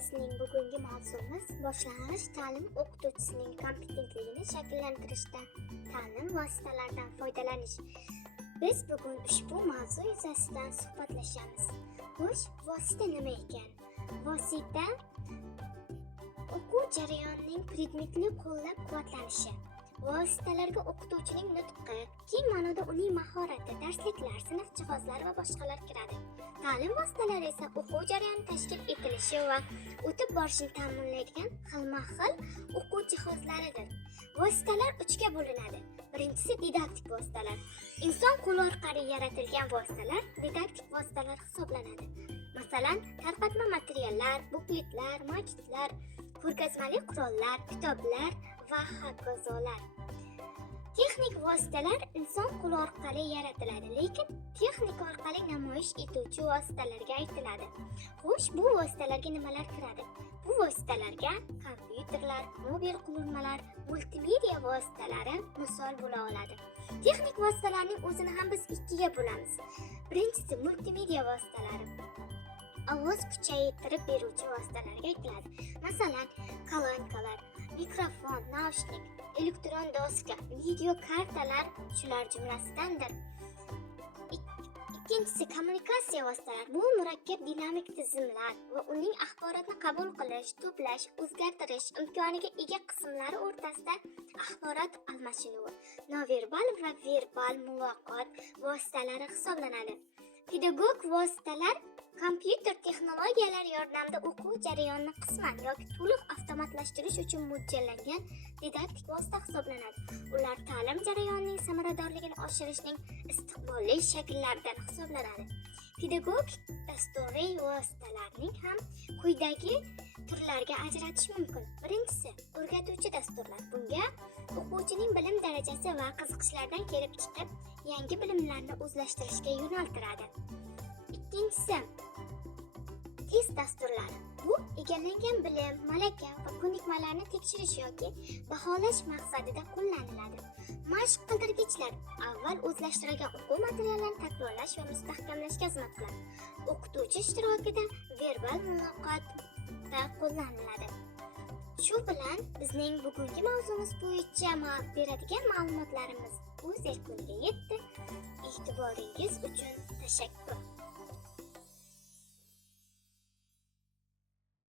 Bizning bugungi mavzumiz boshlang'ich ta'lim o'qituvchisining kompetentligini shakllantirishda ta'lim vositalaridan foydalanish. Biz bugun ushbu mavzu yuzasidan suhbatlashamiz. Xo'sh, vosita nima ekan? Vosita o'quv jarayonining predmetli qo'llab-quvvatlanishi. Vositalarga o'qituvchining nutqi, keng ma'noda uning mahorati, darsliklar, sinf jihozlari va boshqalar kiradi. Ta'lim vositalari esa o'quv jarayoni tashkil etilishi va o'tib borishini ta'minlaydigan xilma-xil o'quv jihozlaridir. Vositalar 3 ga bo'linadi. Birinchisi didaktik vositalar. Inson qo'li orqali yaratilgan vositalar didaktik vositalar hisoblanadi. Masalan, tarqatma materiallar, bukletlar, maketlar, ko'rgazmali qurollar, kitoblar va hokazolar. Texnik vositalar inson qo'li orqali yaratiladi, lekin texnika orqali namoyish etuvchi vositalarga aytiladi. Xo'sh, bu vositalarga nimalar kiradi? Bu vositalarga kompyuterlar, mobil qurilmalar, multimedia vositalari misol bo'la oladi. Texnik vositalarning o'zini ham biz 2 ga bo'lamiz. Birinchisi multimedia vositalari. Ovoz kuchaytirib beruvchi vositalarga aytiladi. Masalan, kolonkalar, mikrofon, naushnik, elektron doska, video kartalar shular jumlasidandir. Ikkinchisi kommunikatsiya vositalari. Bu murakkab dinamik tizimlar va uning axborotni qabul qilish, to'plash, o'zgartirish imkoniga ega qismlari o'rtasida axborot almashinuvi, noverbal va verbal muloqot vositalari hisoblanadi. Pedagog vositalar kompyuter texnologiyalari yordamida o'quv jarayonini qisman yoki to'liq avtomatlashtirish uchun mo'ljallangan didaktik vosita hisoblanadi. Ular ta'lim jarayonining samaradorligini oshirishning istiqbolli shakllaridan hisoblanadi. Pedagog dasturiy vositalarning ham quyidagi turlarga ajratish mumkin. Birinchisi, o'rgatuvchi dasturlar. Bunga o'quvchining bilim darajasi va qiziqishlaridan kelib chiqib, yangi bilimlarni o'zlashtirishga yo'naltiradi. Ikkinchisi, test dasturlari. Bu egallangan bilim, malaka va ko'nikmalarni tekshirish yoki baholash maqsadida qo'llaniladi. Mashq qildirgichlar avval o'zlashtirilgan o'quv materiallarini takrorlash va mustahkamlashga xizmat qiladi. O'qituvchi ishtirokida verbal muloqotda qo'llaniladi. Shu bilan bizning bugungi mavzumiz bo'yicha beradigan ma'lumotlarimiz o'z yakuniga yetdi. E'tiboringiz uchun tashakkur.